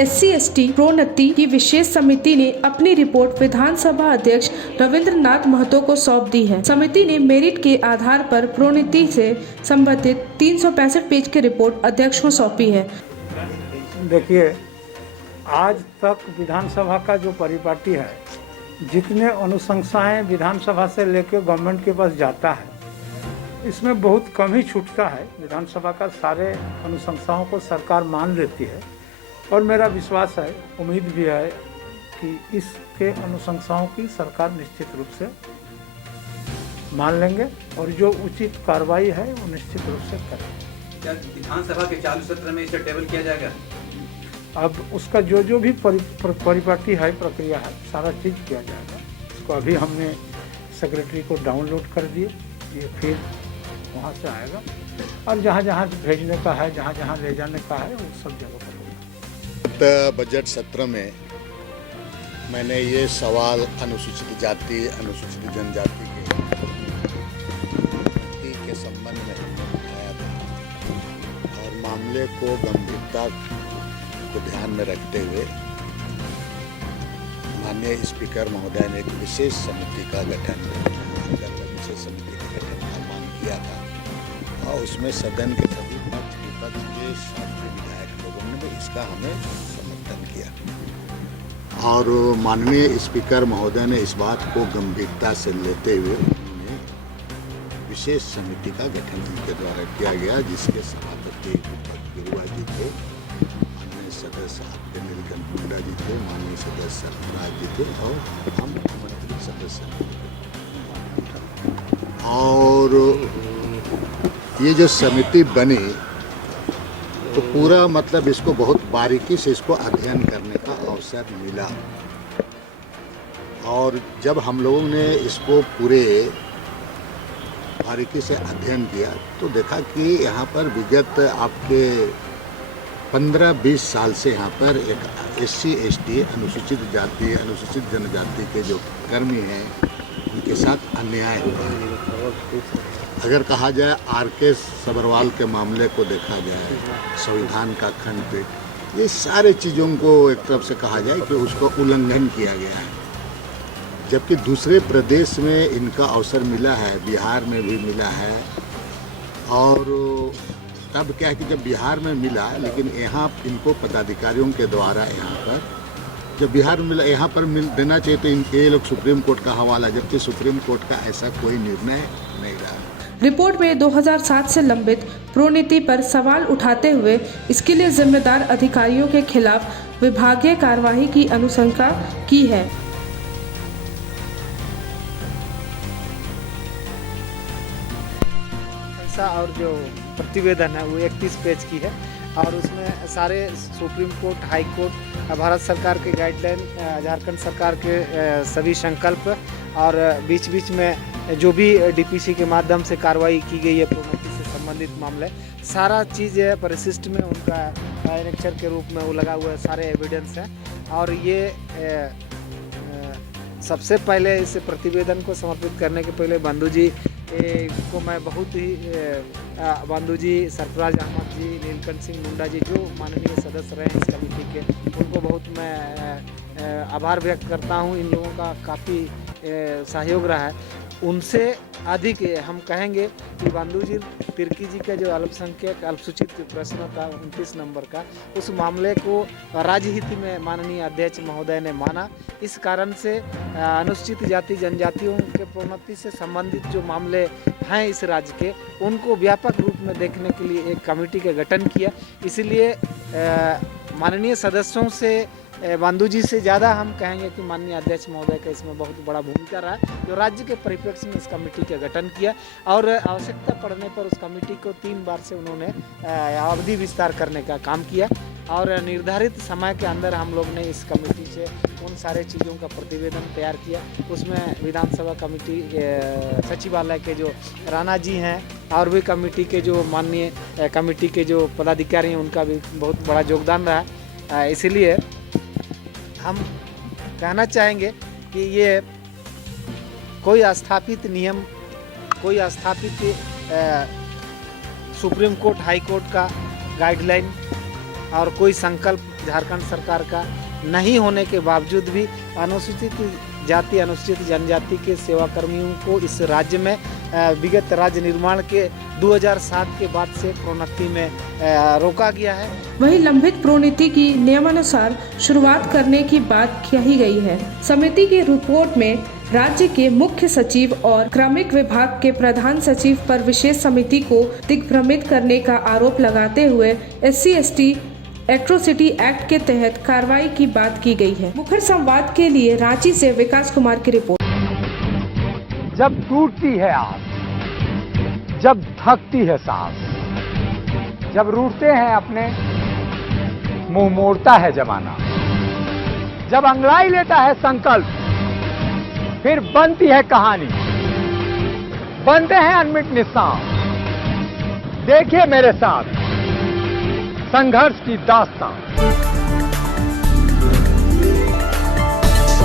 SC/ST प्रोन्नति की विशेष समिति ने अपनी रिपोर्ट विधानसभा अध्यक्ष रविंद्रनाथ महतो को सौंप दी है। समिति ने मेरिट के आधार पर प्रोन्नति से संबंधित 365 पेज की रिपोर्ट अध्यक्ष को सौंपी है। देखिए, आज तक विधानसभा का जो परिपाटी है, जितने अनुशंसाएं विधानसभा से लेकर गवर्नमेंट के पास जाता है, इसमें बहुत कम ही छूटता है। विधानसभा का सारे अनुशंसाओं को सरकार मान लेती है और मेरा विश्वास है, उम्मीद भी है कि इसके अनुशंसाओं की सरकार निश्चित रूप से मान लेंगे और जो उचित कार्रवाई है वो निश्चित रूप से करेंगे। क्या विधानसभा के चालू सत्र में इसे टेबल किया जाएगा? अब उसका जो भी परिपाटी है, प्रक्रिया है, सारा चीज़ किया जाएगा। उसको अभी हमने सेक्रेटरी को डाउनलोड कर दिए, ये फिर वहाँ से आएगा और जहाँ जहाँ भेजने का है, जहाँ जहाँ ले जाने का है, वो सब जगह पर होगा। बजट सत्र में मैंने ये सवाल अनुसूचित जाति, अनुसूचित जनजाति के संबंध में उठाया था और मामले को गंभीरता को ध्यान में रखते हुए माननीय स्पीकर महोदय ने एक विशेष समिति का गठन का मांग किया था और उसमें सदन के सभी पक्ष विपक्ष के साथी विधायक लोगों ने भी इसका हमें समर्थन किया और माननीय स्पीकर महोदय ने इस बात को गंभीरता से लेते हुए उन्होंने विशेष समिति का गठन उनके द्वारा किया गया, जिसके सभापति गिरुआ जी थे, माननीय सदस्य आपके नीलकंठ मुंडा जी थे, माननीय सदस्य सरफराज जी थे और हम आमंत्रित सदस्य। और ये जो समिति बनी तो पूरा मतलब इसको बहुत बारीकी से इसको अध्ययन करने का अवसर मिला और जब हम लोगों ने इसको पूरे बारीकी से अध्ययन किया तो देखा कि यहाँ पर विगत आपके 15-20 साल से यहाँ पर एक SC/ST अनुसूचित जाति, अनुसूचित जनजाति के जो कर्मी हैं उनके साथ अन्याय हुआ है। अगर कहा जाए RK सबरवाल के मामले को देखा जाए, संविधान का खंडपीठ, ये सारे चीज़ों को एक तरफ से कहा जाए कि उसको उल्लंघन किया गया है, जबकि दूसरे प्रदेश में इनका अवसर मिला है, बिहार में भी मिला है। और तब क्या है कि जब बिहार में मिला, लेकिन यहाँ इनको पदाधिकारियों के द्वारा यहाँ पर जब बिहार में मिला, यहाँ पर देना चाहिए तो इनके लोग सुप्रीम कोर्ट का हवाला, जबकि सुप्रीम कोर्ट का ऐसा कोई निर्णय नहीं रहा। रिपोर्ट में 2007 से लंबित प्रोन्नति पर सवाल उठाते हुए इसके लिए जिम्मेदार अधिकारियों के खिलाफ विभागीय कार्यवाही की अनुशंसा की है। और जो प्रतिवेदन है वो 31 पेज की है और उसमें सारे supreme court, high court, Bharat सरकार के गाइडलाइन, झारखंड सरकार के सभी संकल्प और बीच बीच में जो भी DPC के माध्यम से कार्रवाई की गई है प्रोन्नति से संबंधित मामले, सारा चीज़ परिशिष्ट में उनका एनेक्चर के रूप में वो लगा हुआ है, सारे एविडेंस हैं। और ये सबसे पहले इस प्रतिवेदन को समर्पित करने के पहले बंधु जी को मैं बहुत ही बंधु जी, सरफराज अहमद जी, नीलकंठ सिंह मुंडा जी जो माननीय सदस्य रहे इस कमेटी के, उनको बहुत मैं आभार व्यक्त करता हूँ। इन लोगों का काफ़ी सहयोग रहा है। उनसे अधिक हम कहेंगे कि बंधु जी तिर्की जी का जो अल्पसंख्यक अल्पसूचित प्रश्न था 29 नंबर का, उस मामले को राज्य हित में माननीय अध्यक्ष महोदय ने माना। इस कारण से अनुसूचित जाति जनजातियों के प्रोन्नति से संबंधित जो मामले हैं इस राज्य के, उनको व्यापक रूप में देखने के लिए एक कमेटी का गठन किया। इसलिए माननीय सदस्यों से, बंधु जी से ज़्यादा हम कहेंगे कि माननीय अध्यक्ष महोदय का इसमें बहुत बड़ा भूमिका रहा, जो राज्य के परिप्रेक्ष्य में इस कमेटी का गठन किया और आवश्यकता पड़ने पर उस कमेटी को 3 बार से उन्होंने अवधि विस्तार करने का काम किया और निर्धारित समय के अंदर हम लोग ने इस कमेटी से उन सारे चीज़ों का प्रतिवेदन तैयार किया। उसमें विधानसभा कमेटी सचिवालय के जो राणा जी हैं और भी कमेटी के जो माननीय कमेटी के जो पदाधिकारी हैं, उनका भी बहुत बड़ा योगदान रहा। इसीलिए हम कहना चाहेंगे कि ये कोई स्थापित नियम, कोई स्थापित सुप्रीम कोर्ट, हाई कोर्ट का गाइडलाइन और कोई संकल्प झारखंड सरकार का नहीं होने के बावजूद भी अनुसूचित जाति अनुसूचित जनजाति के सेवा कर्मियों को इस राज्य में विगत राज्य निर्माण के 2007 के बाद से प्रोन्नति में रोका गया है। वहीं लंबित प्रोन्नति की नियमानुसार शुरुआत करने की बात कही गई है। समिति की रिपोर्ट में राज्य के मुख्य सचिव और क्रमिक विभाग के प्रधान सचिव पर विशेष समिति को दिग्भ्रमित करने का आरोप लगाते हुए SC/ST एट्रोसिटी एक्ट के तहत कार्रवाई की बात की गई है। मुखर संवाद के लिए रांची से विकास कुमार की रिपोर्ट। जब टूटती है आस, जब थकती है सांस, जब रूठते हैं अपने, मुंह मोड़ता है जमाना, जब अंगड़ाई लेता है संकल्प, फिर बनती है कहानी, बनते हैं अनमिट निशान। देखिए मेरे साथ संघर्ष की दास्तां।